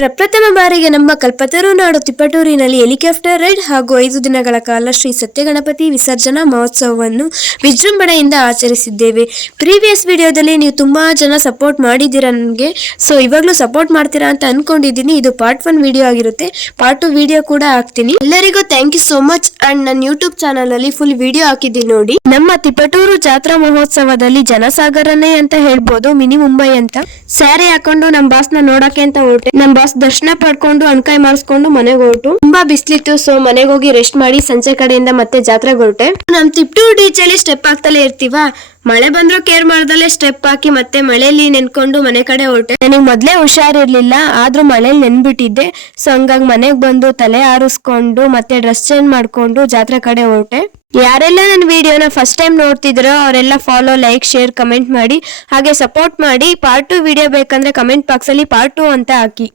ಪ್ರಪ್ರಥಮ ಬಾರಿಗೆ ನಮ್ಮ ಕಲ್ಪತರು ನಾಡು ತಿಪಟೂರಿನಲ್ಲಿ ಹೆಲಿಕಾಪ್ಟರ್ ರೈಡ್ ಹಾಗೂ 5 ದಿನಗಳ ಕಾಲ ಶ್ರೀ ಸತ್ಯಗಣಪತಿ ವಿಸರ್ಜನಾ ಮಹೋತ್ಸವವನ್ನು ವಿಜೃಂಭಣೆಯಿಂದ ಆಚರಿಸಿದ್ದೇವೆ. ಪ್ರೀವಿಯಸ್ ವಿಡಿಯೋದಲ್ಲಿ ನೀವು ತುಂಬಾ ಜನ ಸಪೋರ್ಟ್ ಮಾಡಿದ್ದೀರಾ ನನಗೆ. ಸೊ ಇವಾಗಲೂ ಸಪೋರ್ಟ್ ಮಾಡ್ತೀರಾ ಅಂತ ಅನ್ಕೊಂಡಿದ್ದೀನಿ. ಇದು ಪಾರ್ಟ್ 1 ವಿಡಿಯೋ ಆಗಿರುತ್ತೆ. ಪಾರ್ಟ್ 2 ವಿಡಿಯೋ ಕೂಡ ಹಾಕ್ತೀನಿ. ಎಲ್ಲರಿಗೂ thank you so much. And ನನ್ನ ಯೂಟ್ಯೂಬ್ ಚಾನಲ್ ಅಲ್ಲಿ ಫುಲ್ ವಿಡಿಯೋ ಹಾಕಿದ್ದೀನಿ ನೋಡಿ. ನಮ್ಮ ತಿಪಟೂರು ಜಾತ್ರಾ ಮಹೋತ್ಸವದಲ್ಲಿ ಜನಸಾಗರನೇ ಅಂತ ಹೇಳ್ಬೋದು, ಮಿನಿ ಮುಂಬೈ ಅಂತ. ಸ್ಯಾರಿ ಹಾಕೊಂಡು ನಮ್ಮ ಬಾಸ್ ನ ನೋಡಕ್ಕೆ ಅಂತ ಹೊರಟೆ. ನಮ್ಮ ಬಾಸ್ ದರ್ಶನ ಪಡ್ಕೊಂಡು ಅಣ್ಕಾಯಿ ಮಾಡಿಸ್ಕೊಂಡು ಮನೆಗೆ ಹೊರಟು. ತುಂಬಾ ಬಿಸ್ಲಿತ್ತು, ಸೊ ಮನೆಗೆ ಹೋಗಿ ರೆಸ್ಟ್ ಮಾಡಿ ಸಂಜೆ ಕಡೆಯಿಂದ ಮತ್ತೆ ಜಾತ್ರೆಗೆ ಹೊರಟೆ. ನಮ್ ತಿಪಟೂರು ಡಿಚ್ ಅಲ್ಲಿ ಸ್ಟೆಪ್ ಹಾಕ್ತಲೇ ಇರ್ತೀವ. ಮಳೆ ಬಂದ್ರು ಕೇರ್ ಮಾಡ್ದಲ್ಲೇ ಸ್ಟೆಪ್ ಹಾಕಿ ಮತ್ತೆ ಮಳೆಯಲ್ಲಿ ನೆನ್ಕೊಂಡು ಮನೆ ಕಡೆ ಹೊರಟೆ. ನನಗೆ ಮೊದ್ಲೇ ಹುಷಾರಿರ್ಲಿಲ್ಲ, ಆದ್ರೂ ಮಳೆಯಲ್ಲಿ ನೆನ್ಬಿಟ್ಟಿದ್ದೆ. ಸೊ ಹಂಗಾಗಿ ಮನೆಗ್ ಬಂದು ತಲೆ ಆರಿಸ್ಕೊಂಡು ಮತ್ತೆ ಡ್ರೆಸ್ ಚೇಂಜ್ ಮಾಡ್ಕೊಂಡು ಜಾತ್ರೆ ಕಡೆ ಹೊರಟೆ. ಯಾರೆಲ್ಲ ನನ್ನ ವಿಡಿಯೋನ ಫಸ್ಟ್ ಟೈಮ್ ನೋಡ್ತಿದ್ರೋ ಅವರೆಲ್ಲ ಫಾಲೋ, ಲೈಕ್, ಶೇರ್, ಕಮೆಂಟ್ ಮಾಡಿ. ಹಾಗೆ ಸಪೋರ್ಟ್ ಮಾಡಿ. ಪಾರ್ಟ್ 2 ವಿಡಿಯೋ ಬೇಕಂದ್ರೆ ಕಮೆಂಟ್ ಬಾಕ್ಸ್ ಅಲ್ಲಿ ಪಾರ್ಟ್ 2 ಅಂತ ಹಾಕಿ.